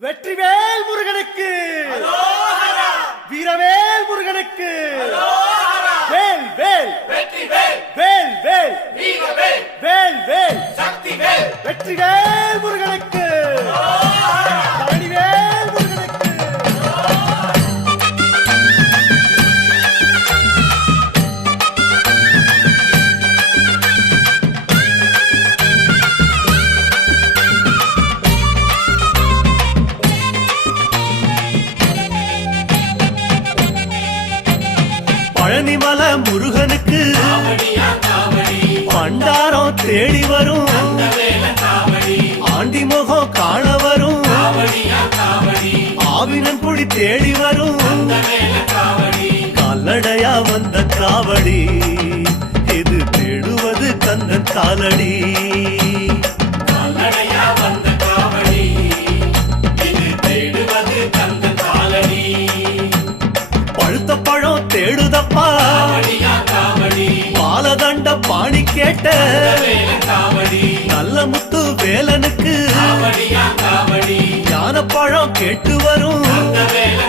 வெற்றிவேல் முருகனுக்கு, வீரவேல் முருகனுக்கு, வேல் வேல் வெற்றிவேல், வேல் வேல் வீரவேல், வேல் வேல் சக்திவேல், வெற்றிவேல் முருகனுக்கு, பழனிவேல் முருகனுக்கு. பழனிமல முருகனுக்கு காவடியா காவடி, பண்டாரம் தேடி வரும், வேல காவடி, ஆண்டி முகம் காண வரும், காவடியா காவடி, ஆவினன் குடி தேடி வரும், வேல காவடி, கால்நடையா வந்த காவடி, இது தேடுவது கந்தன் காலடி. கால்நடையா வந்த காவடி, இது தேடுவது கந்தன் காலடி. பழுத்த பழம் தேடுதப்பா, காவடியா காவடி, பாலதண்ட பாணி கேட்ட வேல காவடி, நல்ல முத்து வேலனுக்கு காவடியா காவடி, ஞான பழம் கேட்டு வரும், வேல